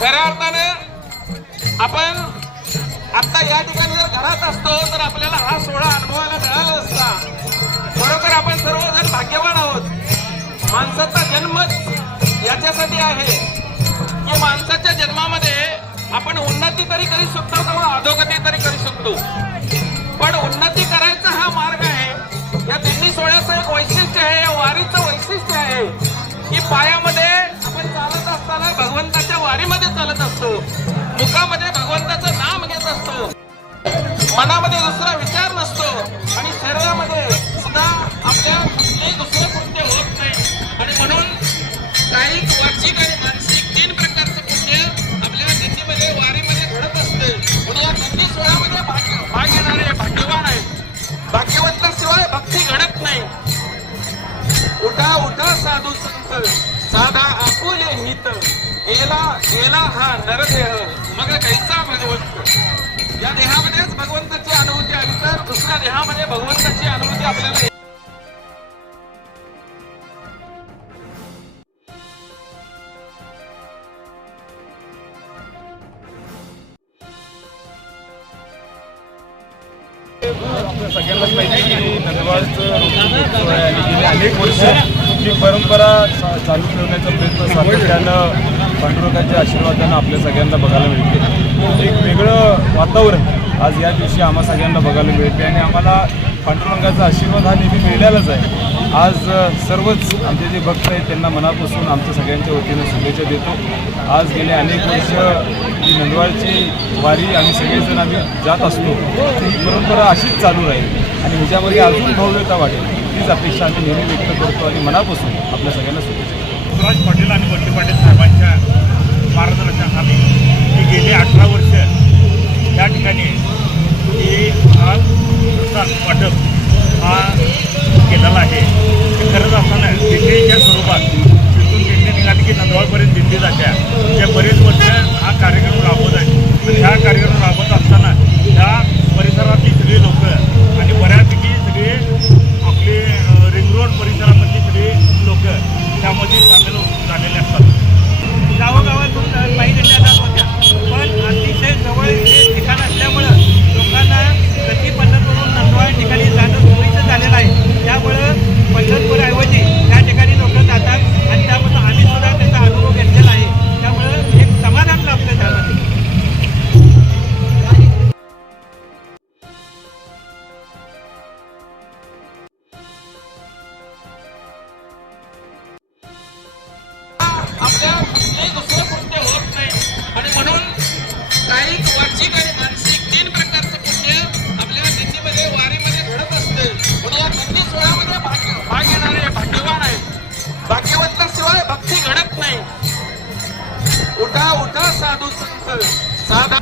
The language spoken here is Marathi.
खऱ्या अर्थाने आपण आता या ठिकाणी जर घरात असतो तर आपल्याला हा सोहळा अनुभवायला मिळाला असता. खरोखर आपण सर्वजण भाग्यवान आहोत. माणसाचा जन्मच याच्यासाठी आहे की माणसाच्या जन्मामध्ये आपण उन्नती तरी करू शकतो किंवा अधोगती तरी करू शकतो. पण उन्नती करायचा हा मार्ग आहे. या दिंडी सोहळ्याचं एक वैशिष्ट्य आहे, या वारीचं वैशिष्ट्य आहे की पायामध्ये आपण चालत असताना भगवंताच्या वारीमध्ये चालत असतो, मुखामध्ये भगवंताचं नाम घेत असतो, मनामध्ये दुसरा विचार नसतो आणि शरीरामध्ये सुद्धा आपल्या कुठलेही दुसरे कृत्य होत नाही. आणि म्हणून कायिक, वाचिक आणि मानसिक 3 प्रकारचं पुण्य आपल्या दिंडीमध्ये वारीमध्ये घडत असते. म्हणून या दिंडी सोहळ्यामध्ये भाग घेणारे भाग्यवान आहेत. भाग्यवंताशिवाय भक्ती घडत नाही. उठा उठा साधू संत, साधा आपुले हित, गेला हा नरदेह, मग कैसा भगवंत. या देहामध्येच भगवंताची अनुभूती आली तर दुसऱ्या देहामध्ये भगवंताची अनुभूती आपल्याला सगळ्यांनाच माहिती की नंदवाळचं गेली अनेक वर्ष ही परंपरा चालू ठेवण्याचा प्रयत्न सातत्यानं पांडुरंगाच्या आशीर्वादानं आपल्या सगळ्यांना बघायला मिळते. एक वेगळं वातावरण आज या दिवशी आम्हा सगळ्यांना बघायला मिळते आणि आम्हाला पांडुरंगाचा आशीर्वाद हा नेहमी मिळालाच आहे. आज सर्वच आमचे जे भक्त आहेत त्यांना मनापासून आमच्या सगळ्यांच्या वतीनं शुभेच्छा देतो. आज गेले अनेक वर्ष ही नंदवाळची वारी आम्ही सगळेजण आम्ही जात असतो, ही परंपरा अशीच चालू राहील आणि ह्याच्यामध्ये अजून भव्यता वाढेल हीच अपेक्षा आम्ही नेहमी व्यक्त करतो आणि मनापासून आपल्या सगळ्यांना शुभेच्छा देतो. सुभाष पाटील आणि बंटी पाटील साहेबांच्या मार्गदर्शनाखाली ही गेली 18 वर्ष या ठिकाणी हा वाटप हा केलेला आहे. करत असताना दिंडीच्या स्वरूपात तिथून दिंडी निघाली की नंदवाळपर्यंत दिंडी जात्या. त्या बरेच वर्ष हा कार्यक्रम राबवत आहे आणि ह्या कार्यक्रम राबवत असताना ह्या परिसरातली सगळी लोक आणि बऱ्यापैकी सगळे आपले रिंग रोड परिसरामधली सगळे लोक त्यामध्ये सामील झालेले असतात. गावागावातून काही दिंड्या जात होत्या, पण अतिशय जवळचे ठिकाण असल्यामुळं लोकांना प्रति पंढरपूरहून नंदवाळ ठिकाणी जाणं सोयीचं झालेलं आहे. त्यामुळं पंढरपूरऐवजी त्या ठिकाणी लोक जातात आणि त्यामुळे आम्ही सुद्धा त्याचा अनुभव घेतलेला आहे. त्यामुळं एक समाधान लाभलं त्यामध्ये. आपल्या कुठलेही दुसरे कृत्य होत नाही. आणि म्हणून कायिक, वाचिक आणि मानसिक 3 प्रकारचं पुण्य आपल्या दिंडीमध्ये वारीमध्ये घडत असते. म्हणून या दिंडी सोहळ्यामध्ये भाग घेणारे भाग्यवान आहेत. भाग्यवंताशिवाय भक्ती घडत नाही. उठा उठा साधू संत, साधा